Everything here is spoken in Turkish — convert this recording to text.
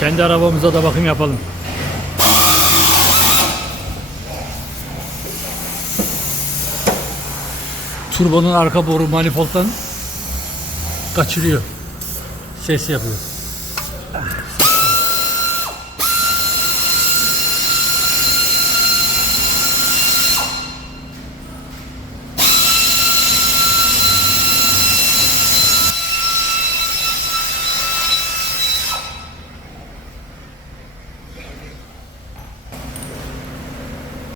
Kendi arabamıza da bakım yapalım. Turbonun arka boru manifoldtan kaçırıyor. Ses yapıyor.